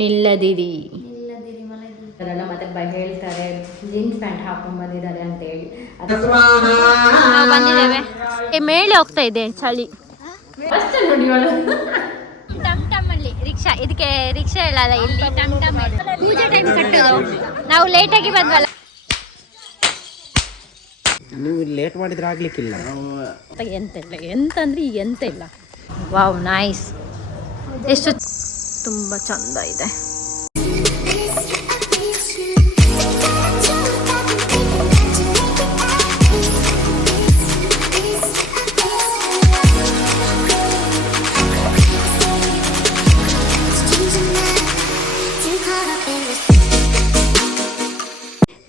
ನಿಲ್ಲದಿರಿ ನಿಲ್ಲದಿರಿ ಮಲಗಿ ಅದೆಲ್ಲ ಮತ್ತೆ ಹೇಳ್ತಾರೆ ಜೀನ್ಸ್ ಪ್ಯಾಂಟ್ ಹಾಕೊಂಡು ಬಂದಿದ್ದಾರೆ ಅಂತ ಹೇಳಿ ನಾವು ಬಂದಿದ್ದೇವೆ ಮೇಲೆ ಹೋಗ್ತಾ ಇದೆ ಚಳಿ ಟಮ್ ಟಮ್ ಅಲ್ಲಿ ರಿಕ್ಷಾ ಇದಕ್ಕೆ ರಿಕ್ಷಾ ಹೇಳಲ್ಲ ಇಲ್ಲಿ ಟಮ್ ಟಮ್ ಪೂಜೆ ಟೈಮ್ ಕಟ್ಟೋದು ನಾವು ಲೇಟಾಗಿ ಬಂದ್ವಲ್ಲ ನೀವು ಲೇಟ್ ಮಾಡಿದ್ರೆ ಆಗ್ಲಿಕ್ಕಿಲ್ಲ ಎಂತ ಇಲ್ಲ ಎಂತಂದ್ರೆ ಈಗ ಎಂತ ಇಲ್ಲ ವಾವ್ ನೈಸ್ ಎಷ್ಟು ತುಂಬ ಚಂದ ಇದೆ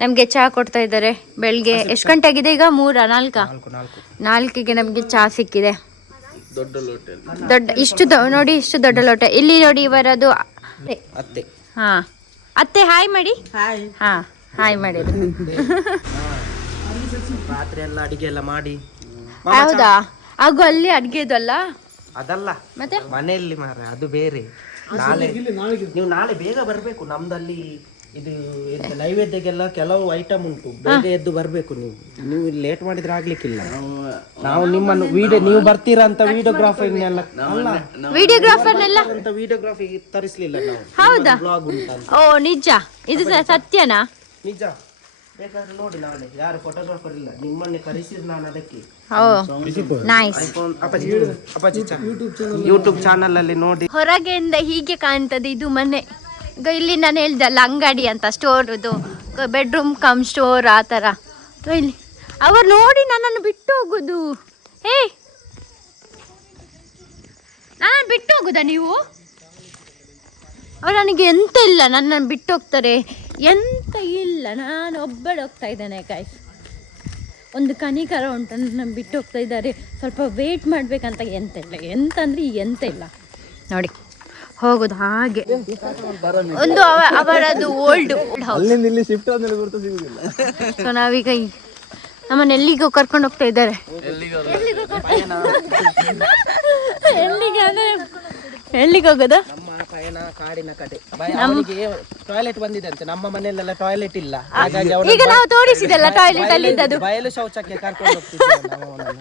ನಮಗೆ ಚಹಾ ಕೊಡ್ತಾ ಇದ್ದಾರೆ ಬೆಳಗ್ಗೆ ಎಷ್ಟು ಗಂಟೆ ಆಗಿದೆ ಈಗ 4:04 ನಮಗೆ ಚಹಾ ಸಿಕ್ಕಿದೆ ದೊಡ್ಡ ಇಷ್ಟು ನೋಡಿ ಇಷ್ಟು ದೊಡ್ಡ ಲೋಟ ಇಲ್ಲಿ ನೋಡಿ ಇವರದು ಅತ್ತೆ ಹಾ ಅತ್ತೆ ಹಾಯ್ ಮಾಡಿ ಹಾ ಹಾಯ್ ಮಾಡಿದ್ರು ರಾತ್ರಿ ಎಲ್ಲ ಅಡಿಗೆ ಎಲ್ಲ ಮಾಡಿ ಹೌದಾ ಹಾಗೂ ಅಲ್ಲಿ ಅಡ್ಗೆದು ಅಲ್ಲ ಅದಲ್ಲ ಮತ್ತೆ ಮನೆಯಲ್ಲಿ ಮಾರ ಅದು ಬೇರೆ ನಾಳೆ ನೀವು ನಾಳೆ ಬೇಗ ಬರ್ಬೇಕು ನಮ್ದಲ್ಲಿ ಇದು ನೈವೇದ್ಯಕ್ಕೆಲ್ಲ ಕೆಲವು ಐಟಮ್ ಉಂಟು ಬೇಗ ಎದ್ದು ಬರ್ಬೇಕು ನೀವು ಲೇಟ್ ಮಾಡಿದ್ರೆ ಆಗ್ಲಿಕ್ಕಿಲ್ಲ ನಾವು ನಿಮ್ಮನ್ನು ವಿಡಿಯೋ ನೀವು ಬರ್ತೀರಾ ಅಂತ ವಿಡಿಯೋಗ್ರಾಫಿ ತರಿಸ್ಲಿಲ್ಲ ನಾವು ಹೌದಾ ಬ್ಲಾಗ್ ಉಂಟಂತ ಓ ನಿಜ ಇದು ಸತ್ಯನಾ ನಿಜ ಬೇಕಾದ್ರೆ ನೋಡಿ ನಾಳೆ ಯಾರು ಫೋಟೋಗ್ರಾಫರ್ ಇಲ್ಲ ನಿಮ್ಮನ್ನೇ ಕರೆಸಿದ್ರು ನಾನು ಅದಕ್ಕೆ ನೈಸ್ ಯೂಟ್ಯೂಬ್ ಚಾನಲ್ ಅಲ್ಲಿ ನೋಡಿ ಹೊರಗೆಯಿಂದ ಹೀಗೆ ಕಾಣ್ತದೆ ಇದು ಮನೆ ಈಗ ಇಲ್ಲಿ ನಾನು ಹೇಳ್ದಲ್ಲ ಅಂಗಡಿ ಅಂತ ಸ್ಟೋರ್ ಇದು ಬೆಡ್ರೂಮ್ ಕಮ್ ಸ್ಟೋರ್ ಆ ಥರ ಇಲ್ಲಿ ಅವರು ನೋಡಿ ನನ್ನನ್ನು ಬಿಟ್ಟು ಹೋಗುದು ನನ್ನನ್ನು ಬಿಟ್ಟು ಹೋಗುದಾ ನೀವು ಅವ್ರು ನನಗೆ ಎಂತ ಇಲ್ಲ ನನ್ನನ್ನು ಬಿಟ್ಟು ಹೋಗ್ತಾರೆ ಎಂತ ಇಲ್ಲ ನಾನು ಒಬ್ಬಳೆ ಹೋಗ್ತಾ ಇದ್ದೇನೆ ಗಾಯ್ಸ್ ಒಂದು ಕನಿಕರ ಉಂಟು ನನ್ನನ್ನು ಬಿಟ್ಟು ಹೋಗ್ತಾ ಇದ್ದಾರೆ ಸ್ವಲ್ಪ ವೇಟ್ ಮಾಡಬೇಕಂತ ಎಂತ ಇಲ್ಲ ಎಂತಂದ್ರೆ ಈಗ ಎಂತ ಇಲ್ಲ ನೋಡಿ ಹೋಗುದು ಹಾಗೆ ಒಂದು ಅವರದು ಓಲ್ಡ್ ಹೌಸ್ ಸೊ ನಾವೀಗ ನಮ್ಮನ್ನ ಎಲ್ಲಿಗೂ ಕರ್ಕೊಂಡು ಹೋಗ್ತಾ ಇದ್ದಾರೆ ಎಲ್ಲಿಗೆ ಹೋಗೋದು ನಮ್ಮ ಪಯಣ ಕಾಡಿನ ಕಡೆ ಅವನಿಗೆ ಟಾಯ್ಲೆಟ್ ಬಂದಿದೆ ಅಂತ ನಮ್ಮ ಮನೆಯಲ್ಲೆಲ್ಲ ಟಾಯ್ಲೆಟ್ ಇಲ್ಲ ಹಾಗಾಗಿ ಈಗ ನಾವು ತೋರಿಸಿದಲ್ಲ ಟಾಯ್ಲೆಟ್ ಅಲ್ಲಿ ಇದ್ದದ್ದು ಬಯಲು ಶೌಚಕ್ಕೆ ಕರ್ಕೊಂಡು ಹೋಗ್ತಿದ್ದೇವೆ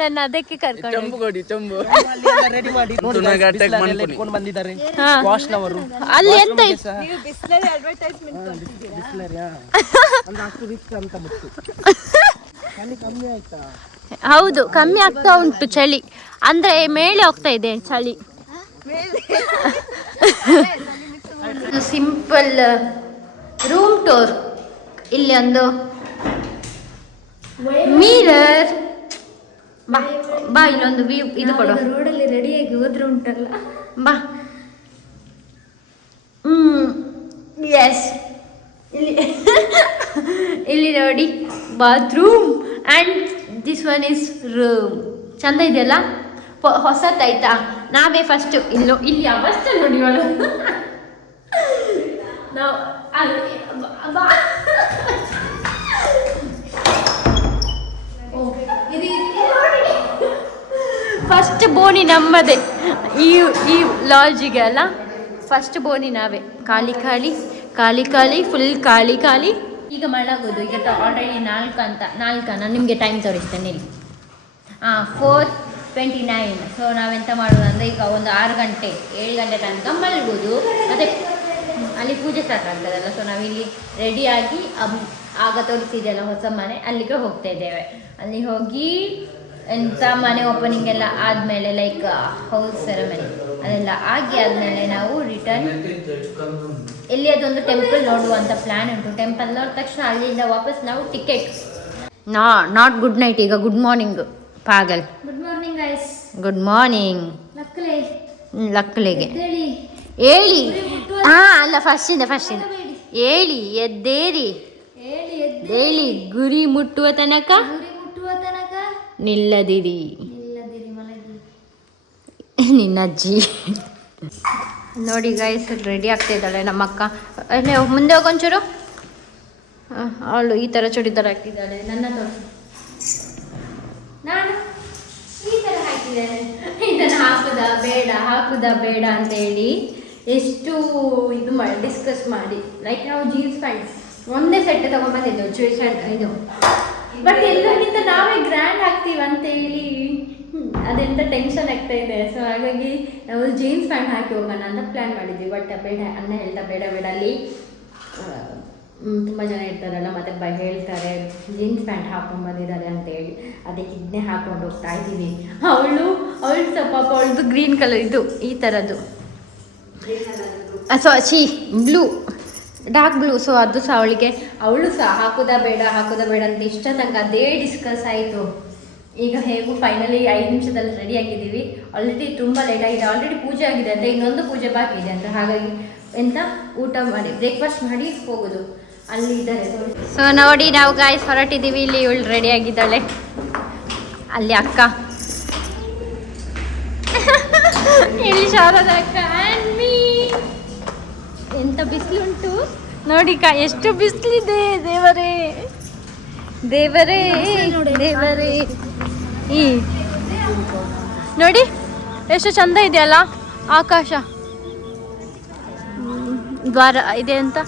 ನನ್ನ ಅದಕ್ಕೆ ಕರ್ಕೊಂಡು ರೆಡಿ ಮಾಡಿ ಇಟ್ಕೊಂಡು ಬಂದಿದ್ದಾರೆ ವಾಶ್ನವರು ಅಲ್ಲಿ ಎಂತ ಅಂತ ಮುತ್ತು ಕಮ್ಮಿ ಆಯ್ತಾ ಹೌದು ಕಮ್ಮಿ ಆಗ್ತಾ ಉಂಟು ಚಳಿ ಅಂದ್ರೆ ಮೇಲೆ ಹೋಗ್ತಾ ಇದೆ ಚಳಿ ಸಿಂಪಲ್ ರೂಮ್ ಟೂರ್ ಇಲ್ಲಿ ಒಂದು ಮಿರರ್ ಬಾ ಬಾ ಇಲ್ಲೊಂದು ವ್ಯೂ ಇದು ಕೊಡು ರೋಡಲ್ಲಿ ರೆಡಿಯಾಗಿ ಹೋದ್ರೆ ಉಂಟಲ್ಲ ಬಾ ಎಸ್ ಇಲ್ಲಿ ಇಲ್ಲಿ ನೋಡಿ bathroom and this one is room ಚಂದ ಇದೆಯಲ್ಲ ಹೊಸತಾಯ್ತಾ ನಾವೇ ಫಸ್ಟ್ ಇಲ್ಲಿ ಅವಸ್ಥೆ ನೋಡಿ ನಾವು ಫಸ್ಟ್ ಬೋನಿ ನಮ್ಮದೇ ಈ ಲಾಡ್ಜಿಗೆ ಅಲ್ಲ ಫಸ್ಟ್ ಬೋನಿ ನಾವೇ ಖಾಲಿ ಖಾಲಿ ಖಾಲಿ ಖಾಲಿ ಫುಲ್ ಖಾಲಿ ಖಾಲಿ ಈಗ ಮಳಗೋದು ಈಗ ಆಲ್ರೆಡಿ 4 ನಾನು ನಿಮಗೆ ಟೈಮ್ ತೋರಿಸ್ತೇನೆ ಇಲ್ಲಿ 4:29 ಸೊ ನಾವೆಂತ ಮಾಡೋದು ಅಂದರೆ ಈಗ ಒಂದು 6 ಗಂಟೆ 7 ಗಂಟೆ ತನಕ ಮಲಗೋದು ಮತ್ತು ಅಲ್ಲಿ ಪೂಜೆ ಸ್ಟಾರ್ಟ್ ಆಗ್ತದಲ್ಲ ಸೊ ನಾವಿಲ್ಲಿ ರೆಡಿಯಾಗಿ ಆಗ ತೋರಿಸಿದೆಯಲ್ಲ ಹೊಸ ಮನೆ ಅಲ್ಲಿಗೆ ಹೋಗ್ತಾ ಇದ್ದೇವೆ ಅಲ್ಲಿ ಹೋಗಿ ಎಂಥ ಮನೆ ಓಪನಿಂಗ್ ಎಲ್ಲ ಆದಮೇಲೆ ಲೈಕ್ ಹೌಸ್ ಸೆರೆಮನಿ ಅದೆಲ್ಲ ಆಗಿ ಆದಮೇಲೆ ನಾವು ರಿಟರ್ನ್ ಎಲ್ಲಿ ಅದೊಂದು ಟೆಂಪಲ್ ನೋಡುವಂಥ ಪ್ಲ್ಯಾನ್ ಉಂಟು ಟೆಂಪಲ್ ನೋಡಿದ ತಕ್ಷಣ ಅಲ್ಲಿಂದ ವಾಪಸ್ ನಾವು ಟಿಕೆಟ್ ನಾಟ್ ಗುಡ್ ನೈಟ್ ಈಗ ಗುಡ್ ಮಾರ್ನಿಂಗ್ ಪಾಗಲ್ good morning guys good morning ಲಕ್ಕಲೆಗೆ ಹೇಳಿ ಅಲ್ಲ ಫಸ್ಟಿಂದ ಹೇಳಿ ಎದ್ದೇರಿ ಹೇಳಿ ಗುರಿ ಮುಟ್ಟುವ ತನಕ ನಿಲ್ಲದಿರಿ ಮಲಗಿ ನಿನ್ನ ಅಜ್ಜಿ ನೋಡಿ ಗೈಸ್ ರೆಡಿ ಆಗ್ತಾ ಇದ್ದಾಳೆ ನಮ್ಮ ಅಕ್ಕ ಅಲ್ಲೇ ಮುಂದೆ ಹೋಗೊಂಚೂರು ಅವಳು ಈ ಥರ ಚೂಡಿದಾರ ಹಾಕಿದ್ದಾಳೆ ನನ್ನ ತೋರಿಸು ನಾನು ಈ ಥರ ಹಾಕಿದ್ದೇನೆ ಇದನ್ನು ಹಾಕುದಾ ಬೇಡ ಅಂತ ಹೇಳಿ ಎಷ್ಟು ಇದು ಮಾಡಿ ಡಿಸ್ಕಸ್ ಮಾಡಿ. ಲೈಕ್ ನಾವು ಜೀನ್ಸ್ ಪ್ಯಾಂಟ್ ಒಂದೇ ಸೆಟ್ ತಗೊಂಡ್ಬಂದಿದ್ದೆವು ಇದು, ಬಟ್ ಎಲ್ಲರಿಗಿಂತ ನಾವೇ ಗ್ರ್ಯಾಂಡ್ ಆಗ್ತೀವಿ ಅಂತೇಳಿ ಅದೆಂತ ಟೆನ್ಷನ್ ಆಗ್ತಾ ಇದೆ. ಸೊ ಹಾಗಾಗಿ ನಾವು ಜೀನ್ಸ್ ಪ್ಯಾಂಟ್ ಹಾಕಿ ಹೋಗೋಣ ಅಂತ ಪ್ಲ್ಯಾನ್ ಮಾಡಿದ್ವಿ. ಬಟ್ ಬೇಡ, ಅಣ್ಣ ಹೇಳ್ತಾ ಬೇಡ ಅಲ್ಲಿ ತುಂಬ ಜನ ಇರ್ತಾರಲ್ಲ ಮತ್ತೆ ಹೇಳ್ತಾರೆ ಜೀನ್ಸ್ ಪ್ಯಾಂಟ್ ಹಾಕೊಂಡು ಬಂದಿದ್ದಾರೆ ಅಂತೇಳಿ, ಅದಕ್ಕೆ ಇದನ್ನೇ ಹಾಕೊಂಡು ಹೋಗ್ತಾ ಇದ್ದೀವಿ. ಅವಳು ಸ್ವಲ್ಪ ಅವಳದು ಗ್ರೀನ್ ಕಲರ್ ಇದು ಈ ಥರದ್ದು ಬ್ಲೂ, ಡಾರ್ಕ್ ಬ್ಲೂ. ಸೊ ಅದು ಸಹ ಅವಳು ಸಹ ಹಾಕೋದಾ ಬೇಡ ಅಂತ ಇಷ್ಟ ತನಕ ಅದೇ ಡಿಸ್ಕಸ್ ಆಯಿತು. ಈಗ ಹೇಗೂ ಫೈನಲಿ 5 ನಿಮಿಷದಲ್ಲಿ ರೆಡಿ ಆಗಿದ್ದೀವಿ. ಆಲ್ರೆಡಿ ತುಂಬ ಲೇಟ್ ಆಗಿದೆ, ಆಲ್ರೆಡಿ ಪೂಜೆ ಆಗಿದೆ ಅಂತ, ಇನ್ನೊಂದು ಪೂಜೆ ಬಾಕಿ ಇದೆ ಅಂತ. ಹಾಗಾಗಿ ಊಟ ಮಾಡಿ ಬ್ರೇಕ್ಫಾಸ್ಟ್ ಮಾಡಿ ಹೋಗೋದು. ಅಲ್ಲಿ ಇದ್ದಾರೆ. ಸೊ ನೋಡಿ ನಾವು ಗಾಯ್ಸ್ ಹೊರಟಿದ್ದೀವಿ. ಇಲ್ಲಿ ಇವಳು ರೆಡಿ ಆಗಿದ್ದಾಳೆ, ಅಲ್ಲಿ ಅಕ್ಕ, ಇಲ್ಲಿ ಶಾರದ ಅಕ್ಕ ಆ್ಯಂಡ್ ಮೀ. ಎಂತ ಬಿಸಿಲುಂಟು ನೋಡಿ ಎಷ್ಟು ಬಿಸಿಲಿದೆ. ದೇವರೇ ಈ ನೋಡಿ ಎಷ್ಟು ಚಂದ ಇದೆಯಲ್ಲ ಆಕಾಶ. ದ್ವಾರ ಇದೆ ಅಂತ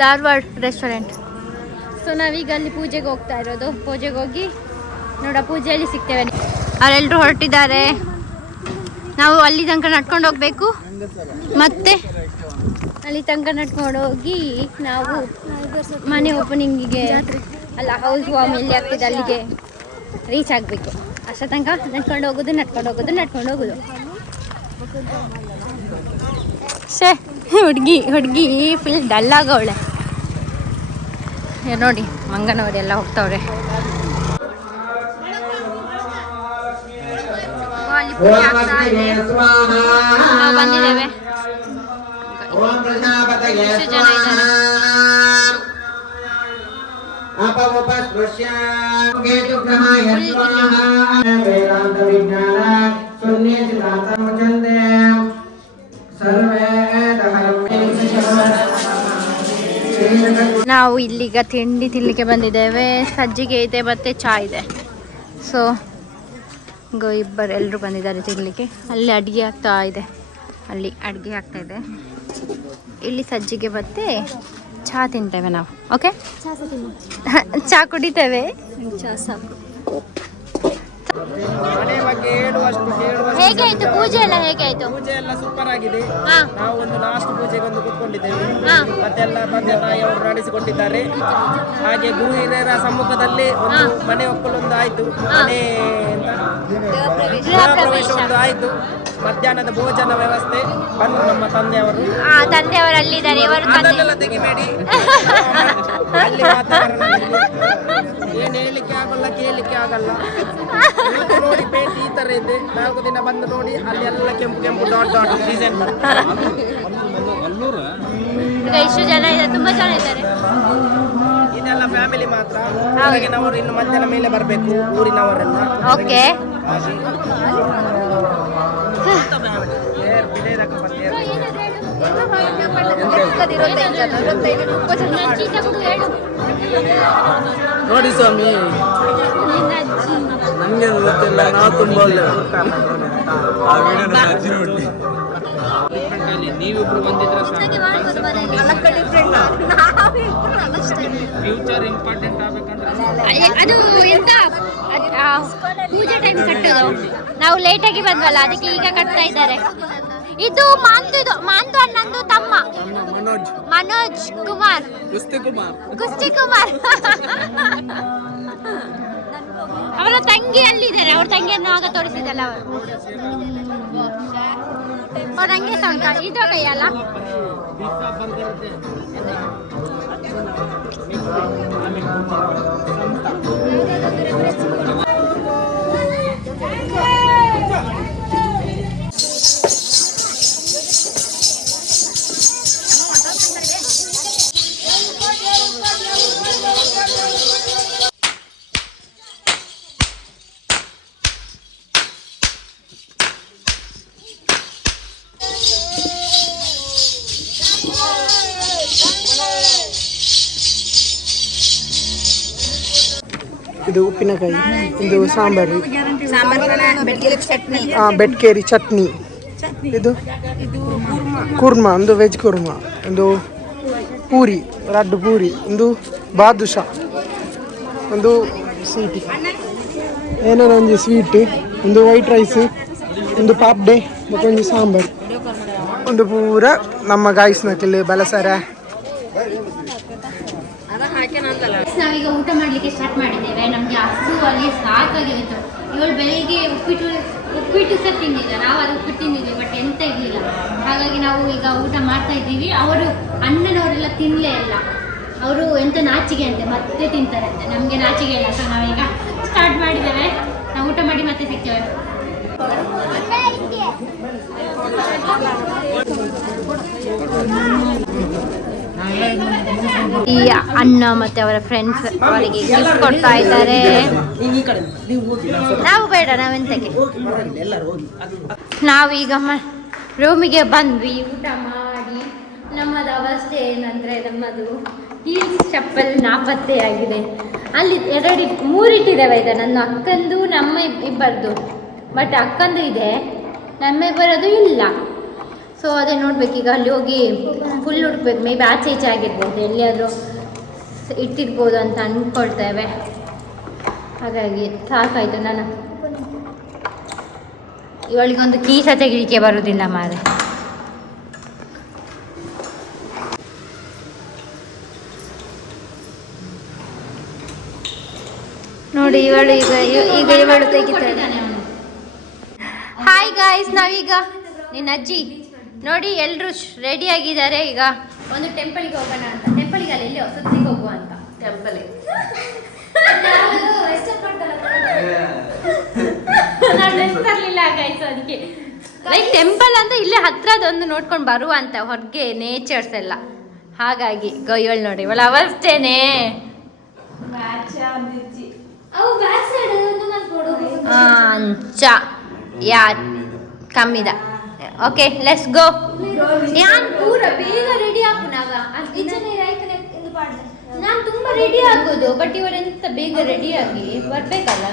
ಧಾರವಾಡ ರೆಸ್ಟೋರೆಂಟ್. ಸೊ ನಾವೀಗ ಅಲ್ಲಿ ಪೂಜೆಗೆ ಹೋಗ್ತಾ ಇರೋದು. ಪೂಜೆಗೆ ಹೋಗಿ ಪೂಜೆಯಲ್ಲಿ ಸಿಗ್ತೇವೆ. ಅವರೆಲ್ಲರೂ ಹೊರಟಿದ್ದಾರೆ. ನಾವು ಅಲ್ಲಿ ತನಕ ನಡ್ಕೊಂಡು ಹೋಗ್ಬೇಕು. ಮತ್ತೆ ಅಲ್ಲಿ ತನಕ ನಡ್ಕೊಂಡು ಹೋಗಿ ನಾವು ಮನೆ ಓಪನಿಂಗಿಗೆ ಅಲ್ಲ ಹೌಸ್ ವಾರ್ಮ್ ಎಲ್ಲಿ ಆಗ್ತಿದೆ ಅಲ್ಲಿಗೆ ರೀಚ್ ಆಗಬೇಕು. ಅಷ್ಟ ತನಕ ನಡ್ಕೊಂಡು ಹೋಗೋದು. ಹುಡುಗಿ ಫುಲ್ ಡಲ್ ಆಗವಳೆ. ನೋಡಿ ಮಂಗನವರೆಲ್ಲ ಹೋಗ್ತಾವ್ರೆ. ನಾವು ಬಂದಿದ್ದೇವೆ. ಎಷ್ಟು ಜನ ಇದ್ದಾರೆ. ನಾವು ಇಲ್ಲಿಗ ತಿಂಡಿ ತಿನ್ನಲಿಕ್ಕೆ ಬಂದಿದ್ದೇವೆ. ಸಜ್ಜಿಗೆ ಇದೆ ಮತ್ತೆ ಚಾ ಇದೆ. ಸೊ ಎಲ್ಲರೂ ಬಂದಿದ್ದಾರೆ ತಿನ್ನಲಿಕ್ಕೆ. ಅಲ್ಲಿ ಅಡುಗೆ ಆಗ್ತಾ ಇದೆ. ಇಲ್ಲಿ ಸಜ್ಜಿಗೆ ಮತ್ತೆ ಚಹಾ ತಿಂತೇವೆ ನಾವು. ಓಕೆ, ಚಹಾ ಕುಡಿತೇವೆ. ಚಹಾ ಸಾಕು. ಹೇಗಾಯ್ತು ಪೂಜೆ ಎಲ್ಲ? ಹೇಗಾಯ್ತು ಪೂಜೆ ಎಲ್ಲ ಸೂಪರ್ ಆಗಿದೆ. ನಾವು ಒಂದು ಲಾಸ್ಟ್ ಪೂಜೆಗೆ ಒಂದು ಕೂತ್ಕೊಂಡಿದ್ದೇವೆ. ಮತ್ತೆಲ್ಲ ತಂದೆ ತಾಯಿಯವರು ನಡೆಸಿಕೊಟ್ಟಿದ್ದಾರೆ. ಹಾಗೆ ಗುರು ಹಿರಿಯರ ಸಮ್ಮುಖದಲ್ಲಿ ಒಂದು ಮನೆ ಒಕ್ಕಲೊಂದು ಆಯ್ತು, ಮನೆ ಪ್ರವೇಶ ಒಂದು ಆಯ್ತು. ಮಧ್ಯಾಹ್ನದ ಭೋಜನ ವ್ಯವಸ್ಥೆ ಬಂದು ನಮ್ಮ ತಂದೆಯವರು ಅಲ್ಲಿದ್ದಾರೆ. ಅದನ್ನೆಲ್ಲ ತೆಗಿಬೇಡಿ. ಅಲ್ಲಿ ವಾತಾವರಣ ಏನು ಹೇಳಲಿಕ್ಕೆ ಆಗಲ್ಲ, ಕೇಳಲಿಕ್ಕೆ ಆಗಲ್ಲ. ನೋಡಿ ಪೇಂಟ್ ಈ ತರ ಇದೆ. 4 ದಿನ ಬಂದು ನೋಡಿ, ಅಲ್ಲಿ ಎಲ್ಲ ಕೆಂಪು ಡಾಟ್ ಡಿಸೈನ್ ಎಷ್ಟು ಜನ ಇದೆ? ತುಂಬಾ ಜನ ಇದ್ದಾರೆ. ಇದೆಲ್ಲ ಫ್ಯಾಮಿಲಿ ಮಾತ್ರ. ಹೊರಗಿನವರು ಇನ್ನು ಮಧ್ಯಾಹ್ನ ಮೇಲೆ ಬರಬೇಕು, ಊರಿನವರೆಲ್ಲ. ಓಕೆ, ನೋಡಿ ಸ್ವಾಮಿ, ನಮಗೆ ಗೊತ್ತಿಲ್ಲ, ನಾವು ತುಂಬಾ ಒಳ್ಳೆ ನೀವಿಬ್ರು ಬಂದಿದ್ರೆ ಫ್ಯೂಚರ್ ಇಂಪಾರ್ಟೆಂಟ್ ಆಗ್ಬೇಕಂದ್ರೆ ಅದು ಎಂತ ಪೂಜೆ ಟೈಮ್ ಕಟ್ಟೋದು. ನಾವು ಲೇಟಾಗಿ ಬಂದ್ವಲ್ಲ, ಅದಕ್ಕೆ ಈಗ ಕಟ್ತಾ ಇದ್ದಾರೆ. ಇದು ಮಾಂತು ಅಣ್ಣಂದು ತಮ್ಮ ಮನೋಜ್ ಕುಮಾರ್, ಕುಸ್ತಿ ಕುಮಾರ್. ಅವರ ತಂಗಿ ಅಲ್ಲಿದ್ದಾರೆ. ಅವ್ರ ತಂಗಿಯನ್ನು ಆಗ ತೋರಿಸಿದಲ್ಲ ಅವ್ರ ಹಂಗೆ ಸೌಂಟ. ಇದು ಕೈಯಲ್ಲ. ಇದು ಉಪ್ಪಿನಕಾಯಿ, ಇದು ಸಾಂಬಾರು, ಬೆಟ್ಕೇರಿ ಚಟ್ನಿ, ಇದು ಕುರ್ಮಾ, ಒಂದು ವೆಜ್ ಕುರ್ಮಾ, ಒಂದು ಪೂರಿ, ಲಡ್ಡು ಪೂರಿ, ಒಂದು ಬಾದುಷಾ, ಒಂದು ಸ್ವೀಟ್, ಏನೋ ಒಂದು ಸ್ವೀಟ್, ಒಂದು ವೈಟ್ ರೈಸ್, ಒಂದು ಪಾಪ್ಡೆ ಮತ್ತೊಂದು ಸಾಂಬಾರು, ಒಂದು ಪೂರ ನಮ್ಮ ಗಾಯಸ್ನಕ್ಕಿಲ್ಲಿ ಬಲಸರ. ನಾವೀಗ ಊಟ ಮಾಡಲಿಕ್ಕೆ ಸ್ಟಾರ್ಟ್ ಮಾಡಿದ್ದೇವೆ. ನಮಗೆ ಹಸು ಅಲ್ಲಿ ಸಾಕಾಗಿ ಹೋಯಿತು. ಇವಳು ಬೆಳಿಗ್ಗೆ ಉಪ್ಪಿಟ್ಟು ಸಹ ತಿಂದಿಲ್ಲ, ನಾವು ಅದು ಉಪ್ಪಿಟ್ಟು ತಿಂದಿದ್ವಿ, ಬಟ್ ಎಂತ ಇರಲಿಲ್ಲ. ಹಾಗಾಗಿ ನಾವು ಈಗ ಊಟ ಮಾಡ್ತಾ ಇದ್ದೀವಿ. ಅವರು ಅಣ್ಣನವರೆಲ್ಲ ತಿನ್ನಲೇ ಇಲ್ಲ, ಅವರು ಎಂತ ನಾಚಿಗೆ ಅಂತೆ ಮತ್ತೆ ತಿಂತಾರಂತೆ, ನಮಗೆ ನಾಚಿಗೆ ಇಲ್ಲ. ಸೊ ನಾವೀಗ ಸ್ಟಾರ್ಟ್ ಮಾಡಿದ್ದೇವೆ. ನಾವು ಊಟ ಮಾಡಿ ಮತ್ತೆ ಸಿಗ್ತೇವೆ. ಈ ಅಣ್ಣ ಮತ್ತೆ ಅವರ ಫ್ರೆಂಡ್ಸ್ ಅವರಿಗೆ ಗಿಫ್ಟ್ ಕೊಡ್ತಾ ಇದ್ದಾರೆ. ನಾವು ಬೇಡ, ನಾವೆಂತಕ್ಕೆ, ನಾವೀಗ ರೂಮಿಗೆ ಬಂದ್ವಿ. ಊಟ ಮಾಡಿ ನಮ್ಮದು ಅವಸ್ಥೆ ಏನಂದರೆ, ನಮ್ಮದು ಹೀಲ್ಸ್ ಚಪ್ಪಲ್ ನಾಪತ್ತೆಯಾಗಿದೆ. ಅಲ್ಲಿ 3 ಇಟ್ಟಿದ್ದೇವೆ. ಈಗ ನನ್ನ ಅಕ್ಕಂದು ನಮ್ಮ ಇಬ್ಬರದು, ಬಟ್ ಅಕ್ಕಂದು ಇದೆ, ನಮ್ಮಿಬ್ಬರದು ಇಲ್ಲ. ಸೊ ಅದೇ ನೋಡ್ಬೇಕು. ಈಗ ಅಲ್ಲಿ ಹೋಗಿ ಫುಲ್ ಹುಡ್ಬೇಕು. ಮೇ ಬಿ ಆಚೆ ಈಚೆ ಆಗಿರ್ಬೋದು, ಎಲ್ಲಿಯಾದರೂ ಇಟ್ಟಿರ್ಬೋದು ಅಂತ ಅಂದ್ಕೊಳ್ತೇವೆ. ಹಾಗಾಗಿ ಸಾಕಾಯಿತು. ನಾನು ಇವಳಿಗೊಂದು ಕೀಸ ತೆಗಿಲಿಕ್ಕೆ ಬರುವುದಿಲ್ಲ ಮಾರೆ. ನೋಡಿ ಇವಳು ಈಗ ಇವಳು ತೆಗಿತಾನೆ. ಹಾಯ್ ಗಾಯ್ಸ್, ನಾವೀಗ ನಿನ್ನ ಅಜ್ಜಿ ನೋಡಿ ಎಲ್ಲರೂ ರೆಡಿ ಆಗಿದ್ದಾರೆ. ಈಗ ಒಂದು ಟೆಂಪಲ್ಗೆ ಹೋಗೋಣ ಅಂತ. ಟೆಂಪಲ್ಗೆ ಅಲ್ಲಿ ಎಲ್ಲಿ ಹೊಸದಿಗೆ ಹೋಗುವ ಅಂತ. ಟೆಂಪಲ್ಗೆ ನಾನು ತರಲಿಲ್ಲ ಗಾಯ್ಸ್, ಅದಕ್ಕೆ ಲೈಕ್ ಟೆಂಪಲ್ ಅಂತ ಇಲ್ಲೇ ಹತ್ರದೊಂದು ನೋಡ್ಕೊಂಡು ಬರುವ ಅಂತ, ಹೊರಗೆ ನೇಚರ್ಸ್ ಎಲ್ಲ. ಹಾಗಾಗಿ ಇವಳು ನೋಡಿ, ಇವಳು ಅವಸ್ಥೆನೇ ಅಂಚ ಯಾ ಕಮ್ಮಿದ. Okay, let's go. ನಾನು ಪೂರ ಬೇಗ ರೆಡಿ ಆಗು. ನಾನು ತುಂಬಾ ರೆಡಿ ಆಗೋದು, ಬಟ್ ಇವರೆಂತ ಬೇಗ ರೆಡಿ ಆಗಿ ಬರ್ಬೇಕಲ್ಲ.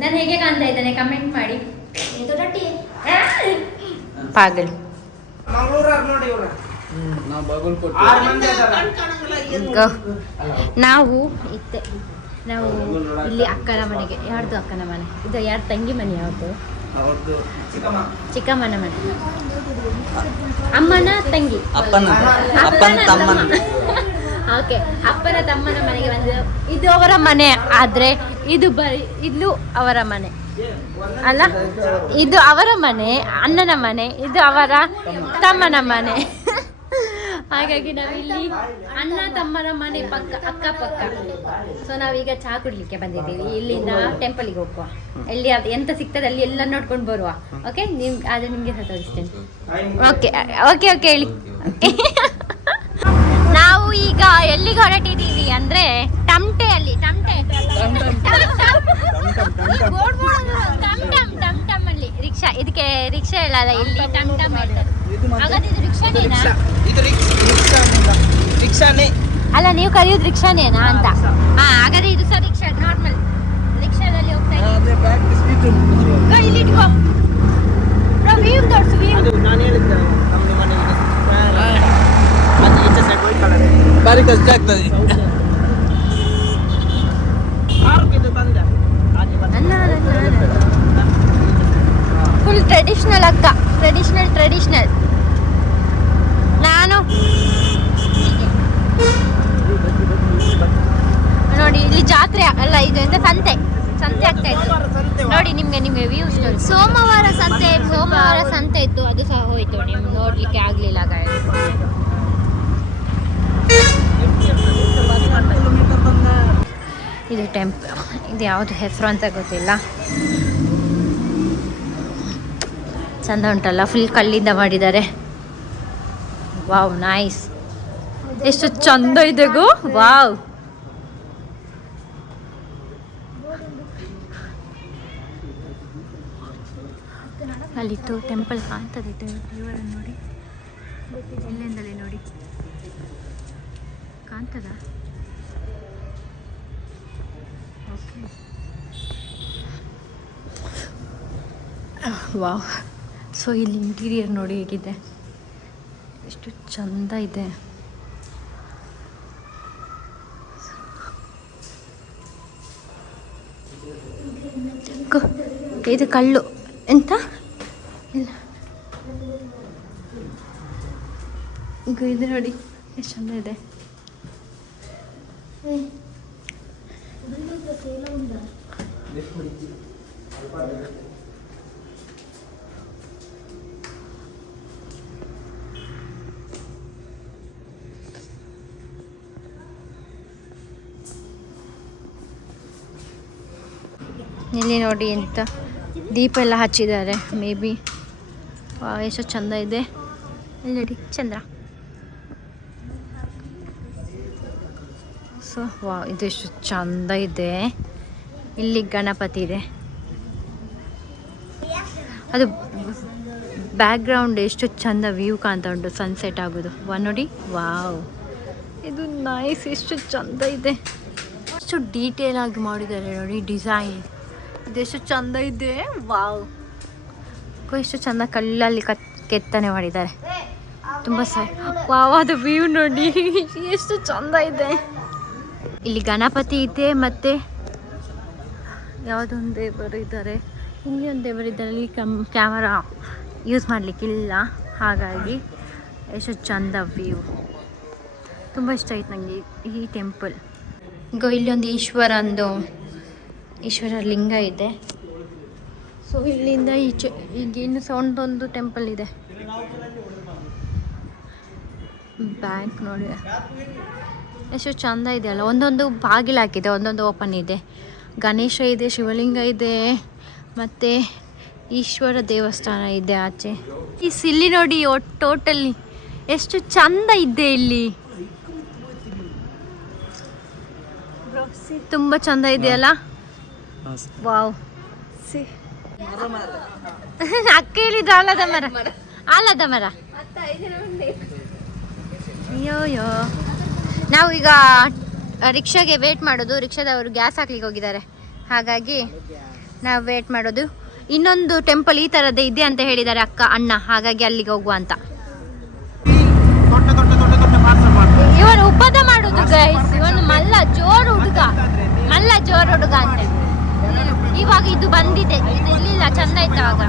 ನಾನು ಹೇಗೆ ಕಾಣ್ತಾ ಇದ್ದೇನೆ ಕಮೆಂಟ್ ಮಾಡಿ. ಪಾಗಲ್ ನಾವು ಇತ್ತೆ. ನಾವು ಇಲ್ಲಿ ಅಕ್ಕನ ಮನೆಗೆ. ಯಾರ್ದು ಅಕ್ಕನ ಮನೆ ಇದು? ಯಾರ ತಂಗಿ ಮನೆ? ಯಾವುದು? ಚಿಕ್ಕಮ್ಮನ ಮನೆ. ಅಮ್ಮನ ತಂಗಿ, ಓಕೆ, ಅಪ್ಪನ ತಮ್ಮನ ಮನೆಗೆ ಬಂದು. ಇದು ಅವರ ಮನೆ, ಆದ್ರೆ ಇದು ಇದು ಅವರ ಮನೆ ಅಲ್ಲ, ಇದು ಅವರ ಮನೆ, ಅಣ್ಣನ ಮನೆ, ಇದು ಅವರ ತಮ್ಮನ ಮನೆ. ಹಾಗಾಗಿ ನಾವಿಲ್ಲಿ ಅಣ್ಣ ತಮ್ಮನ ಮನೆ ಅಕ್ಕಪಕ್ಕ. ಸೊ ನಾವೀಗ ಚಹಾ ಕುಡ್ಲಿಕ್ಕೆ ಬಂದಿದ್ದೀವಿ. ಇಲ್ಲಿಂದ ಟೆಂಪಲ್ಗೆ ಹೋಗುವ. ಎಲ್ಲಿ ಅದು ಎಂತ ಸಿಗ್ತದೆ ಅಲ್ಲಿ ಎಲ್ಲ ನೋಡ್ಕೊಂಡು ಬರುವ. ಓಕೆ, ಅದು ನಿಮಗೆ ಸಹ ತೋರಿಸ್ತೇನೆ. ಓಕೆ ಓಕೆ ಓಕೆ ಹೇಳಿ. ನಾವು ಈಗ ಎಲ್ಲಿಗೆ ಹೊರಟಿದ್ದೀವಿ ಅಂದ್ರೆ ಟಮ್ಟೆಯಲ್ಲಿ. ಟಮ್ಟೆ ಟಮ್ ಅಲ್ಲಿ ರಿಕ್ಷಾ. ಇದಕ್ಕೆ ರಿಕ್ಷಾ ಹೇಳಲ್ಲ ಇಲ್ಲಿ, ಟಮ್ ಹೇಳ್ತಾರೆ. ಹಾಗಾದ್ರೆ ಇದು ರಿಕ್ಷಾನೇ ಅಲ್ಲ, ನೀವು ಕರೆಯೋದು ರಿಕ್ಷಾನೇನಾ ಅಂತ. ಹಾಗಾದ್ರೆ ಇದು ಸಹ ರಿಕ್ಷಾ, ನಾರ್ಮಲ್ ರಿಕ್ಷಾದಲ್ಲಿ ಹೋಗ್ತಾ ಇದ್ದೀವಿ. ಇಲ್ಲಿ ಇಟ್ಕೋ ವ್ಯೂ ತೋರಿಸು. ಬಾರಿ ಕಷ್ಟ ಆಗ್ತದೆ. ಫುಲ್ ಟ್ರೆಡಿಷನಲ್ ಅಕ್ಕ, ಟ್ರೆಡಿಷನಲ್. ನಾನು ನೋಡಿ ಇಲ್ಲಿ ಜಾತ್ರೆ ಅಲ್ಲ, ಇದು ಎಂತ ಸಂತೆ ಆಗ್ತಾ ಇತ್ತು ನೋಡಿ. ನಿಮ್ಗೆ ವ್ಯೂಸ್ ಸೋಮವಾರ ಸಂತೆ ಇತ್ತು, ಅದು ಸಹ ಹೋಯ್ತು. ನೀವು ನೋಡ್ಲಿಕ್ಕೆ ಆಗ್ಲಿಲ್ಲ ಗಾಡಿ. ಇದು ಟೆಂಪಲ್, ಇದು ಯಾವುದು ಹೆಸರು ಅಂತ ಗೊತ್ತಿಲ್ಲ. ಚಂದ ಉಂಟಲ್ಲ, ಫುಲ್ ಕಲ್ಲಿಂದ ಮಾಡಿದ್ದಾರೆ. Wow, nice. ಎಷ್ಟು ಚಂದ ಇದೆ ಗೋ, ವಾವ್. ಅಲ್ಲಿತ್ತು ಟೆಂಪಲ್ ಕಾಣ್ತದೆ. ಇವರನ್ನು ನೋಡಿ, ಇಲ್ಲಿಂದಲೇ ನೋಡಿ. ಕಾಣ್ತದ ವಾವ್. ಸೊ ಇಲ್ಲಿ ಇಂಟೀರಿಯರ್ ನೋಡಿ ಹೇಗಿದೆ, ಎಷ್ಟು ಚಂದ ಇದೆ. ಇದು ಕಲ್ಲು ಎಂತ ಇಲ್ಲ, ಈಗ ಇದು ನೋಡಿ ಎಷ್ಟು ಚಂದ ಇದೆ. ಇಲ್ಲಿ ನೋಡಿ ಎಂತ ದೀಪ ಎಲ್ಲ ಹಚ್ಚಿದ್ದಾರೆ. ಮೇ ಬಿ ಎಷ್ಟು ಚಂದ ಇದೆ. ಇಲ್ಲಿ ನೋಡಿ ಚಂದ್ರ. ಸೊ ಇದೆಷ್ಟು ಚಂದ ಇದೆ. ಇಲ್ಲಿ ಗಣಪತಿ ಇದೆ. ಅದು ಬ್ಯಾಕ್ಗ್ರೌಂಡ್ ಎಷ್ಟು ಚಂದ ವ್ಯೂ ಕಾಣ್ತಾ ಉಂಟು, ಸನ್ಸೆಟ್ ಆಗೋದು. ನೋಡಿ ವಾವ್, ಇದು ನೈಸ್, ಎಷ್ಟು ಚಂದ ಇದೆ. ಎಷ್ಟು ಡೀಟೇಲ್ ಆಗಿ ಮಾಡಿದ್ದಾರೆ ನೋಡಿ ಡಿಸೈನ್. ಇದೆಷ್ಟು ಚಂದ ಇದೆ. ವಾವ್, ಎಷ್ಟು ಚಂದ ಕಲ್ಲಲ್ಲಿ ಕೆತ್ತನೆ ಮಾಡಿದ್ದಾರೆ. ತುಂಬ ವಾವ್, ಅದು ವ್ಯೂ ನೋಡಿ ಎಷ್ಟು ಚಂದ ಇದೆ. ಇಲ್ಲಿ ಗಣಪತಿ ಇದೆ, ಮತ್ತೆ ಯಾವುದೊಂದು ದೇವರು ಇದ್ದಾರೆ. ಇಲ್ಲಿ ಒಂದು ದೇವರು ಇದ್ದಾರೆ. ಇಲ್ಲಿ ಕ್ಯಾಮರಾ ಯೂಸ್ ಮಾಡಲಿಕ್ಕಿಲ್ಲ, ಹಾಗಾಗಿ ಎಷ್ಟು ಚಂದ ವ್ಯೂ. ತುಂಬ ಇಷ್ಟ ಆಯ್ತು ನನಗೆ ಈ ಟೆಂಪಲ್. ಈಗ ಇಲ್ಲೊಂದು ಈಶ್ವರ ಲಿಂಗ ಇದೆ. ಸೊ ಇಲ್ಲಿಂದ ಈಚೆ ಈಗ ಇನ್ನು ಒಂದು ಟೆಂಪಲ್ ಇದೆ. ಬ್ಯಾಂಕ್ ನೋಡಿ ಎಷ್ಟು ಚಂದ ಇದೆ ಅಲ್ಲ. ಒಂದೊಂದು ಬಾಗಿಲು ಹಾಕಿದೆ, ಒಂದೊಂದು ಓಪನ್ ಇದೆ. ಗಣೇಶ ಇದೆ, ಶಿವಲಿಂಗ ಇದೆ, ಮತ್ತು ಈಶ್ವರ ದೇವಸ್ಥಾನ ಇದೆ ಆಚೆ. ಈ ಸಿಲ್ಲಿ ನೋಡಿ ಟೋಟಲಿ ಎಷ್ಟು ಚಂದ ಇದೆ. ಇಲ್ಲಿ ತುಂಬ ಚಂದ ಇದೆಯಲ್ಲ. ವಾವ್, ಅಕ್ಕ ಹೇಳಿದ್ರು ಆಲದ ಮರ. ಅಯ್ಯೋಯ್ಯೋ, ನಾವು ಈಗ ರಿಕ್ಷಾಗೆ ವೇಟ್ ಮಾಡೋದು. ರಿಕ್ಷಾದವರು ಗ್ಯಾಸ್ ಹಾಕ್ಲಿಕ್ಕೆ ಹೋಗಿದ್ದಾರೆ, ಹಾಗಾಗಿ ನಾವು ವೇಟ್ ಮಾಡೋದು. ಇನ್ನೊಂದು ಟೆಂಪಲ್ ಈ ಥರದ್ದೇ ಇದೆ ಅಂತ ಹೇಳಿದ್ದಾರೆ ಅಣ್ಣ, ಹಾಗಾಗಿ ಅಲ್ಲಿಗೆ ಹೋಗುವ ಅಂತ. ಇವನು ಉಪದ ಮಾಡುದು ಗೈಸ್, ಇವನು ಮಲ್ಲ ಜೋರು ಹುಡುಗ ಅಂತ. ಇವಾಗ ಇದು ಬಂದಿದೆ, ಇದು ಇರ್ಲಿಲ್ಲ, ಚಂದ ಇತ್ತು ಆಗ.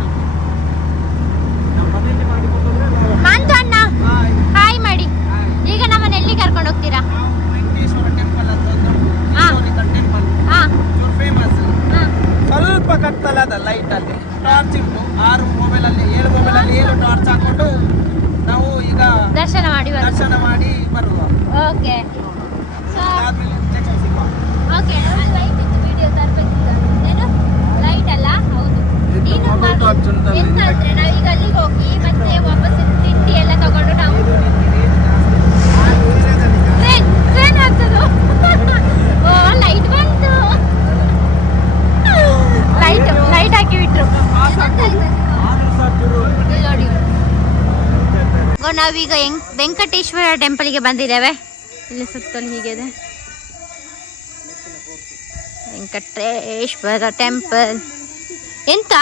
ಮಾಂತು ಅಣ್ಣ ಹಾಯ್ ಮಾಡಿ. ಈಗ ನಮ್ಮನ್ನ ಎಲ್ಲಿ ಕರ್ಕೊಂಡು ಹೋಗ್ತೀರಾ? ಸ್ವಲ್ಪ ಕತ್ತಲಾದ ಲೈಟ್ ಅಲ್ಲಿ ಟಾರ್ಚ್ ಇಟ್ಟು 6 ಮೊಬೈಲಲ್ಲಿ 7 ಮೊಬೈಲಲ್ಲಿ 7 ಟಾರ್ಚ್ ಹಾಕೊಂಡು ನಾವು ಈಗ ದರ್ಶನ ಮಾಡಿ ಬರುವ. ಓಕೆ ಓಕೆ, ಲೈಟ್ ಇತ್ತು, ವಿಡಿಯೋ ತರಬೇಕಿತ್ತು. ಏನು ಲೈಟ್ ಅಲ್ಲ? ಹೌದು. ನೀನು ಎಂತ ಅಂದ್ರೆ ನಾವೀಗ ಅಲ್ಲಿಗೆ ಹೋಗಿ ಮತ್ತೆ ವಾಪಸ್ ತಿಂಡಿ ಎಲ್ಲ ತಗೊಂಡು ನಾವು ಟ್ರೈನ್ ಹತ್ತದು. ಓ ಲೈಟ್ ಬಂತು, ಲೈಟ್ ಹಾಕಿ ಬಿಟ್ರು. ನಾವೀಗ ವೆಂಕಟೇಶ್ವರ ಟೆಂಪಲ್ಗೆ ಬಂದಿದ್ದೇವೆ. ಇಲ್ಲಿ ಸುತ್ತಲೂ ಹೀಗಿದೆ ವೆಂಕಟೇಶ್ವರ ಟೆಂಪಲ್. ಎಂತ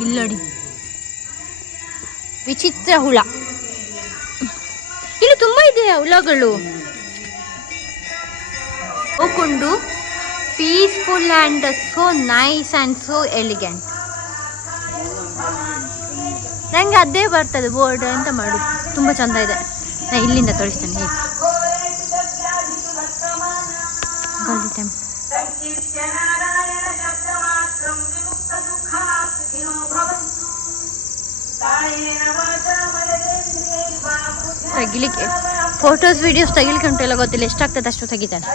ಇಲ್ಲಿ ನೋಡಿ ವಿಚಿತ್ರ ಹುಳ. ಇಲ್ಲಿ ತುಂಬಾ ಇದೆ ಹುಳಗಳು. ಹೋಗ್ಕೊಂಡು peaceful and so nice and so elegant. ನನಗೆ ಅದೇ ಬರ್ತದೆ ಬೋರ್ಡ್, ಎಂತ ಮಾಡೋದು. ತುಂಬ ಚಂದ ಇದೆ. ನಾನು ಇಲ್ಲಿಂದ ತೋರಿಸ್ತೇನೆ ಹೇಗೆ ಗಲ್ಲಿ ಟೆಂಪಲ್. ತೆಗಿಲಿಕ್ಕೆ ಫೋಟೋಸ್ ವಿಡಿಯೋಸ್ ತೆಗಿಲಿಕ್ಕೆ ಉಂಟೆಲ್ಲ ಗೊತ್ತಿಲ್ಲ, ಎಷ್ಟಾಗ್ತದೆ ಅಷ್ಟು ತೆಗಿತಾನೆ.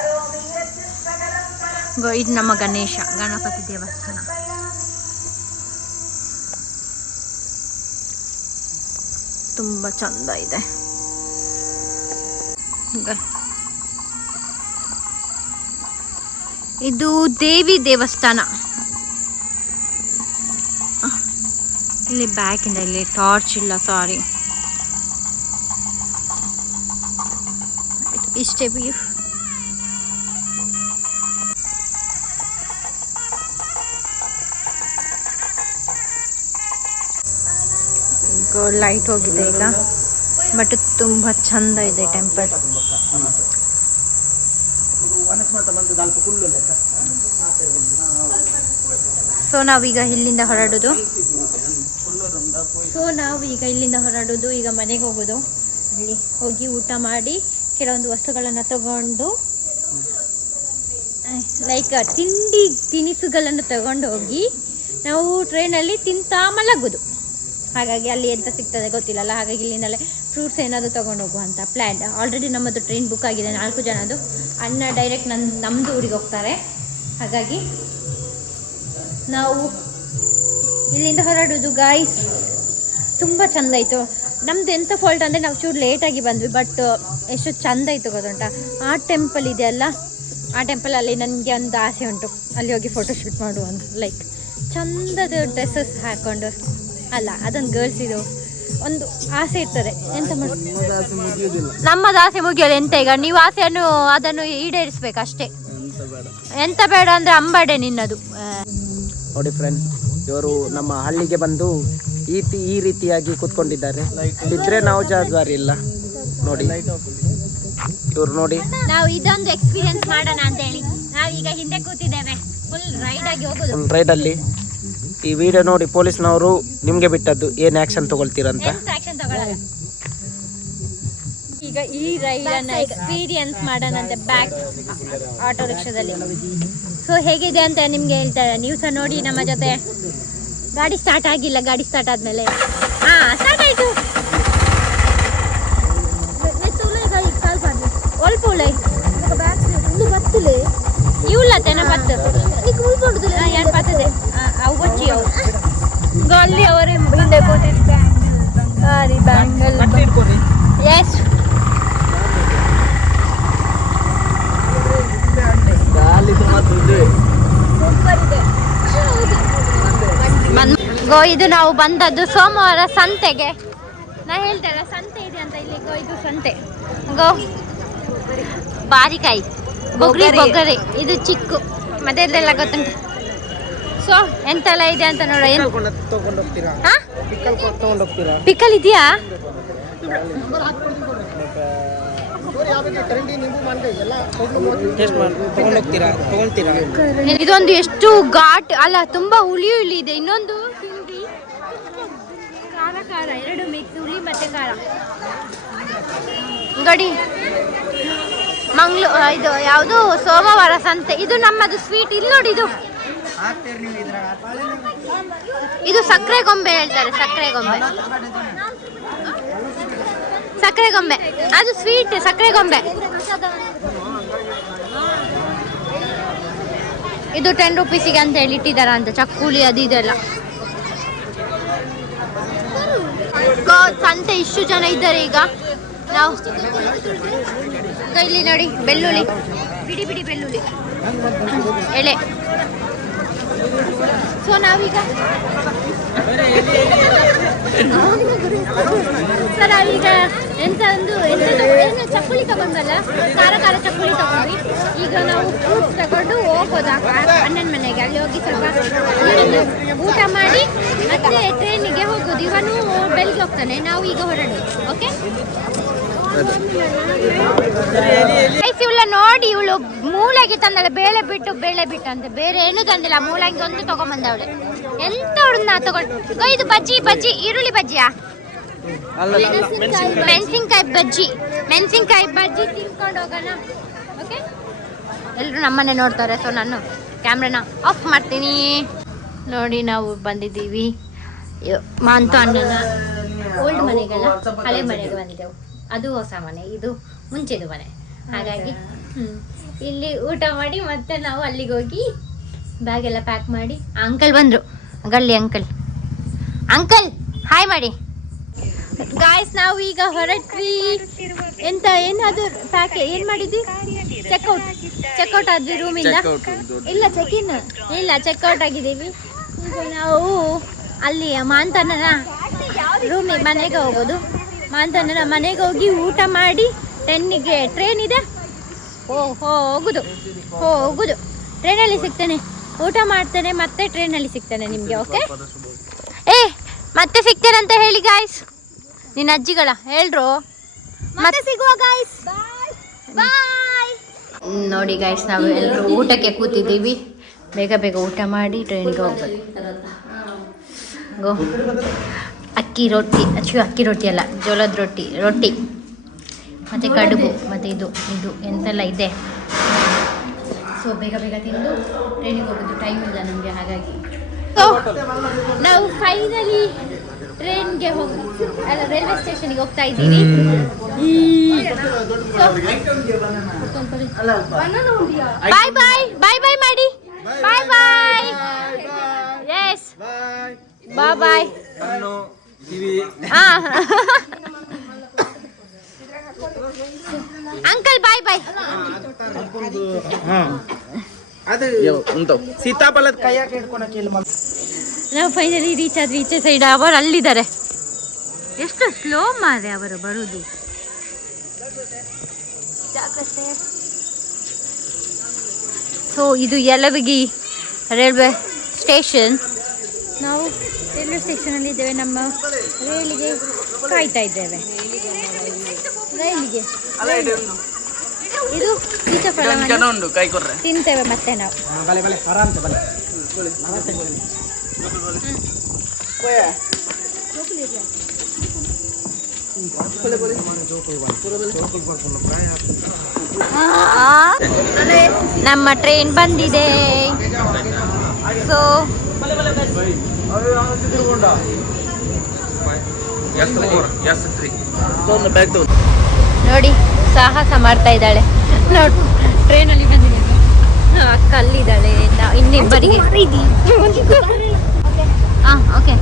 ಇದು ನಮ್ಮ ಗಣಪತಿ ದೇವಸ್ಥಾನ. ತುಂಬ ಚಂದ ಇದೆ. ಇದು ದೇವಿ ದೇವಸ್ಥಾನ. ಇಲ್ಲಿ ಬ್ಯಾಕಿಂದ ಇಲ್ಲಿ ಟಾರ್ಚ್ ಇಲ್ಲ, ಸಾರಿ. ಇಷ್ಟೇ ಬೀಫ್. ಲೈಟ್ ಹೋಗಿದೆ ಈಗ, ಬಟ್ ತುಂಬ ಚಂದ ಇದೆ ಟೆಂಪಲ್. ಸೊ ನಾವೀಗ ಇಲ್ಲಿಂದ ಹೊರಡೋದು ಈಗ ಮನೆಗೆ ಹೋಗೋದು. ಅಲ್ಲಿ ಹೋಗಿ ಊಟ ಮಾಡಿ ಕೆಲವೊಂದು ವಸ್ತುಗಳನ್ನು ತಗೊಂಡು ಲೈಕ್ ತಿನಿಸುಗಳನ್ನು ತಗೊಂಡು ಹೋಗಿ ನಾವು ಟ್ರೈನಲ್ಲಿ ತಿಂತಾ ಮಲಗೋದು. ಹಾಗಾಗಿ ಅಲ್ಲಿ ಎಂತ ಸಿಗ್ತದೆ ಗೊತ್ತಿಲ್ಲಲ್ಲ, ಹಾಗಾಗಿ ಇಲ್ಲಿಂದಲೇ ಫ್ರೂಟ್ಸ್ ಏನಾದರೂ ತೊಗೊಂಡು ಹೋಗುವ ಅಂತ ಪ್ಲ್ಯಾನ್. ಆಲ್ರೆಡಿ ನಮ್ಮದು ಟ್ರೈನ್ ಬುಕ್ ಆಗಿದೆ, 4 ಜನದ್ದು. ಅಣ್ಣ ಡೈರೆಕ್ಟ್ ನಮ್ಮದು ಊರಿಗೆ ಹೋಗ್ತಾರೆ. ಹಾಗಾಗಿ ನಾವು ಇಲ್ಲಿಂದ ಹೊರಡೋದು ಗಾಯ್ಸ್. ತುಂಬ ಚೆಂದ ಇತ್ತು. ನಮ್ಮದು ಎಂಥ ಫಾಲ್ಟ್ ಅಂದರೆ ನಾವು ಚೂರು ಲೇಟಾಗಿ ಬಂದ್ವಿ, ಬಟ್ ಎಷ್ಟು ಚೆಂದ ಇತ್ತು ಗೊತ್ತುಂಟಾ. ಆ ಟೆಂಪಲ್ ಇದೆಯಲ್ಲ, ಆ ಟೆಂಪಲಲ್ಲಿ ನನಗೆ ಒಂದು ಆಸೆ ಉಂಟು, ಅಲ್ಲಿ ಹೋಗಿ ಫೋಟೋಶೂಟ್ ಮಾಡುವಂತ. ಲೈಕ್ ಚಂದದ ಡ್ರೆಸ್ಸಸ್ ಹಾಕ್ಕೊಂಡು, ಅಲ್ಲ ಅದೊಂದು ಗರ್ಲ್ಸ್ ಇದು ಒಂದು ಆಸೆ ಇರ್ತದೆ. ಎಂತ ನಮ್ಮದು ಆಸೆ ಮುಗಿಯೋದು ಎಂತ ಈಗ, ನೀವು ಆಸೆಯನ್ನು ಅದನ್ನು ಈಡೇರಿಸ್ಬೇಕು ಅಷ್ಟೇ. ಎಂತ ಬೇಡ ಅಂದ್ರೆ ಅಂಬಾಡೆ ನಿನ್ನದು. ನೋಡಿ ಫ್ರೆಂಡ್, ಇವರು ನಮ್ಮ ಹಳ್ಳಿಗೆ ಬಂದು ಈ ರೀತಿಯಾಗಿ ಕೂತ್ಕೊಂಡಿದ್ದಾರೆ. ಇದ್ರೆ ನಾವು ಜವಾಬ್ದಾರಿ ಇಲ್ಲ. ನೋಡಿ ಇವ್ರು ನೋಡಿ, ನಾವು ಇದೊಂದು ಎಕ್ಸ್ಪೀರಿಯನ್ಸ್ ಮಾಡೋಣ ಅಂತ ಹೇಳಿ ನಾವೀಗ ಹಿಂದೆ ಕೂತಿದ್ದೇವೆ. ಫುಲ್ ರೈಡ್ ಆಗಿ ಹೋಗೋದು. ರೈಡಲ್ಲಿ ಈ ವಿಡಿಯೋ ನೋಡಿ ಪೊಲೀಸ್ನವರು ನಿಮ್ಗೆ ಬಿಟ್ಟದ್ದು, ಏನ್ ಆಕ್ಷನ್ ತಗೊಳ್ತೀರಂತ. ಆಕ್ಷನ್ ತಗೊಳ್ಳಲ್ಲ. ಈಗ ಈ ರೈಡ್ ಅನ್ನ ಎಕ್ಸ್ಪೀರಿಯನ್ಸ್ ಮಾಡೋಣ ಅಂತ ಬ್ಯಾಕ್ ಆಟೋ ರಿಕ್ಷಾದಲ್ಲಿ. ಸೊ ಹೇಗಿದೆ ಅಂತ ನಿಮ್ಗೆ ಹೇಳ್ತಾರೆ, ನೀವು ಸಹ ನೋಡಿ ನಮ್ಮ ಜೊತೆ. ಗಾಡಿ ಸ್ಟಾರ್ಟ್ ಆಗಿಲ್ಲ, ಗಾಡಿ ಸ್ಟಾರ್ಟ್ ಆದ್ಮೇಲೆ ಸ್ಟಾರ್ಟ್ ಆಯ್ತು. ಒಲ್ಪುಳೆ ಬತ್ತಲೆ ಇವಲ್ಲತ್ತೇನ ಬತ್ತು ಯಾರು ಬರ್ತದೆ ಅವು ಬಚ್ಚಿ ಅವು ಗಾಲಿ ಅವರೇ ಹಿಂದೆ ಕೂತಿರ್ತಾರೆ. Bangle yes go. ಇದು ನಾವು ಬಂದದ್ದು ಸೋಮವಾರ ಸಂತೆಗೆ. ನಾ ಹೇಳ್ತೇನೆ ಸಂತೆ ಇದೆ ಅಂತ. ಇಲ್ಲಿ ಗೋ, ಇದು ಸಂತೆ. ಗೋ ಬಾರಿಕಾಯಿ, ಬೊಗರಿ, ಇದು ಚಿಕ್ಕು, ಮತ್ತೆ ಇದೆಲ್ಲ ಗೊತ್ತುಂಟು. ಸೊ ಎಂತೆಲ್ಲ ಇದೆ ಅಂತ ನೋಡ. ಪಿಕಲ್ ಇದೆಯಾ? ಇದೊಂದು ಎಷ್ಟು ಘಾಟ್ ಅಲ್ಲ, ತುಂಬಾ ಹುಳಿ ಇದೆ. ಇನ್ನೊಂದು ತಿಂಡಿ ಖಾರ 2 ಮಿಕ್ಸ್, ಹುಳಿ ಮತ್ತೆ ಖಾರ. ಗಡಿ ಇದು ಯಾವುದು ಸೋಮವಾರ ಸಂತೆ. ಇದು ನಮ್ಮದು ಸ್ವೀಟ್. ಇಲ್ಲಿ ನೋಡಿ, ಇದು ಸಕ್ಕರೆ ಗೊಂಬೆ ಹೇಳ್ತಾರೆ. ಸಕ್ಕರೆ ಗೊಂಬೆ ಅದು ಸ್ವೀಟ್. ಸಕ್ಕರೆ ಗೊಂಬೆ ಇದು 10 ರೂಪೀಸಿಗೆ ಅಂತ ಹೇಳಿ ಇಟ್ಟಿದಾರ ಅಂತ. ಚಕ್ಕುಲಿ ಅದು ಇದೆಲ್ಲ. ಸಂತೆ ಇಷ್ಟು ಜನ ಇದ್ದಾರೆ ಈಗ. ನಾವು ಇಲ್ಲಿ ನೋಡಿ, ಬೆಳ್ಳುಳ್ಳಿ, ಬಿಡಿ ಬೆಳ್ಳುಳ್ಳಿ ಎಳೆ. ಸೊ ನಾವೀಗ ಏನು ಚಕ್ಕುಲಿ ತಗೊಂಡಲ್ಲ, ಖಾರ ಚಕ್ಕುಲಿ ತಗೊಂಡ್ವಿ. ಈಗ ನಾವು ಫ್ರೂಟ್ಸ್ ತಗೊಂಡು ಹೋಗೋದು ಅಣ್ಣನ ಮನೆಗೆ. ಅಲ್ಲಿ ಹೋಗಿ ಸ್ವಲ್ಪ ಊಟ ಮಾಡಿ ಮತ್ತೆ ಟ್ರೈನಿಗೆ ಹೋಗೋದು. ಇವನು ಬೆಳಿಗ್ಗೆ ಹೋಗ್ತಾನೆ, ನಾವು ಈಗ ಹೊರಡೋದು. ಓಕೆ, ಇವಳ ನೋಡಿ, ಇವಳು ಮೂಲಂಗಿ ತಂದಳೆ. ಬೇಳೆ ಬಿಟ್ಟು ಅಂತ ಬೇರೆ ಏನು ತಂದಿಲ್ಲ. ಮೂಲಂಗಿ ಒಂದು ತಗೊಂಬಂದವಳೆ. ಎಂತ ಅವಳನ್ನ ತಗೊಂಡು. ಇದು ಬಜ್ಜಿ ಈರುಳ್ಳಿ ಬಜ್ಜಿಯಾ? ಮೆಣಸಿನ್ಕಾಯಿ ಬಜ್ಜಿ ತಿನ್ಕೊಂಡು ಹೋಗೋಣ. ಓಕೆ, ಎಲ್ಲರೂ ನಮ್ಮನ್ನೇ ನೋಡ್ತಾರೆ. ಸೊ ನಾನು ಕ್ಯಾಮ್ರಾನ ಆಫ್ ಮಾಡ್ತೀನಿ. ನೋಡಿ, ನಾವು ಬಂದಿದ್ದೀವಿ ಮಾಂತು ಅಣ್ಣನ ಓಲ್ಡ್ ಮನೆಗೆಲ್ಲ, ಹಳೆ ಮನೆಗೆ ಬಂದಿದ್ದೆವು. ಅದು ಹೊಸ ಮನೆ, ಇದು ಮುಂಚೆದು ಮನೆ. ಹಾಗಾಗಿ ಇಲ್ಲಿ ಊಟ ಮಾಡಿ ಮತ್ತೆ ನಾವು ಅಲ್ಲಿಗೆ ಹೋಗಿ ಬ್ಯಾಗ್ ಎಲ್ಲ ಪ್ಯಾಕ್ ಮಾಡಿ. ಅಂಕಲ್ ಬಂದ್ರು. ಗಲ್ಲಿ ಅಂಕಲ್ ಹಾಯ್ ಮಾಡಿ. ಗಾಯ್ಸ್, ನಾವು ಈಗ ಹೊರಟ್ವಿ. ಏನಾದ್ರು ಪ್ಯಾಕ್ ಏನ್ ಮಾಡಿದ್ವಿ? ಚೆಕ್ಔಟ್ ಆದ್ವಿ ರೂಮಿಂದ. ಇಲ್ಲ, ಚೆಕ್ಔಟ್ ಆಗಿದ್ದೀವಿ. ಈಗ ನಾವು ಅಲ್ಲಿ ಮಾಂತಣ್ಣನ ಮನೆಗೆ ಹೋಗೋದು. ಮಾಂತಣ್ಣನ ಮನೆಗೆ ಹೋಗಿ ಊಟ ಮಾಡಿ 10ಗೆ ಟ್ರೈನ್ ಇದೆ. ಹೋಗುದು ಟ್ರೈನಲ್ಲಿ ಸಿಗ್ತೇನೆ, ಊಟ ಮಾಡ್ತೇನೆ, ಮತ್ತೆ ಟ್ರೈನಲ್ಲಿ ಸಿಗ್ತೇನೆ ನಿಮಗೆ. ಓಕೆ, ಮತ್ತೆ ಸಿಗ್ತೇನೆ ಅಂತ ಹೇಳಿ ಗಾಯ್ಸ್. ನಿನ್ನ ಅಜ್ಜಿಗಳ ಹೇಳ್ರು, ಮತ್ತೆ ಸಿಗುವ ಗಾಯ್ಸ್. ಬಾಯ್. ನೋಡಿ ಗಾಯ್ಸ್, ನಾವು ಎಲ್ಲರೂ ಊಟಕ್ಕೆ ಕೂತಿದ್ದೀವಿ. ಬೇಗ ಬೇಗ ಊಟ ಮಾಡಿ ಟ್ರೈನಿಗೆ ಹೋಗ್ಬೇಕು. ಅಕ್ಕಿ ರೊಟ್ಟಿ ಅಲ್ಲ, ಜೋಳದ ರೊಟ್ಟಿ ಮತ್ತು ಕಡುಬು ಮತ್ತು ಇದು ಎಂತೆಲ್ಲ ಇದೆ. ಸೊ ಬೇಗ ತಿಂದು ಟ್ರೈನಿಗೆ ಹೋಗೋದು, ಟೈಮ್ ಇಲ್ಲ ನಮಗೆ. ಹಾಗಾಗಿ ನಾವು ಫೈನಲಿ ಟ್ರೈನ್ಗೆ ರೈಲ್ವೆ ಸ್ಟೇಷನ್ಗೆ ಹೋಗ್ತಾ ಇದ್ದೀವಿ. ಬಾಯ್ ಮಾಡಿ. ಬಾಯ್. ಎಸ್, ಬಾಯ್. Uncle bye. ಸೀತಾಫಲದ ಕೈಯಾಗ ಹಿಡ್ಕೊಳಕ್ಕೆ ನಾವು ಫೈನಲಿ ರೀಚ್ ಆದ್ವಿ. ಈಚೆ ಸೈಡ್ ಅವರು ಅಲ್ಲಿದ್ದಾರೆ. ಎಷ್ಟು ಸ್ಲೋ ಮಾರೆ ಅವರು ಬರುವುದು. ಸೊ ಇದು ಯಲಬಗಿ ರೈಲ್ವೆ ಸ್ಟೇಷನ್. ನಾವು ರೈಲ್ವೆ ಸ್ಟೇಷನಲ್ಲಿ ಇದ್ದೇವೆ. ನಮ್ಮ ರೈಲಿಗೆ ಕಾಯ್ತಾ ಇದ್ದೇವೆ. ರೈಲಿಗೆ ಇದು ಸೀತಾಫಲವನ್ನು ತಿಂತೇವೆ ಮತ್ತೆ ನಾವು. ನಮ್ಮ ಟ್ರೈನ್ ಬಂದಿದೆ. ಸೊ ನೋಡಿ, ಸಾಹಸ ಮಾಡ್ತಾ ಇದ್ದಾಳೆ. ನೋಡಿ, ಟ್ರೈನಲ್ಲಿ ಬಂದಿದೆ. ಅಕ್ಕ ಅಲ್ಲಿದ್ದಾಳೆ. ಇನ್ನಿಬ್ಬರಿಗೆ ಓಕೆ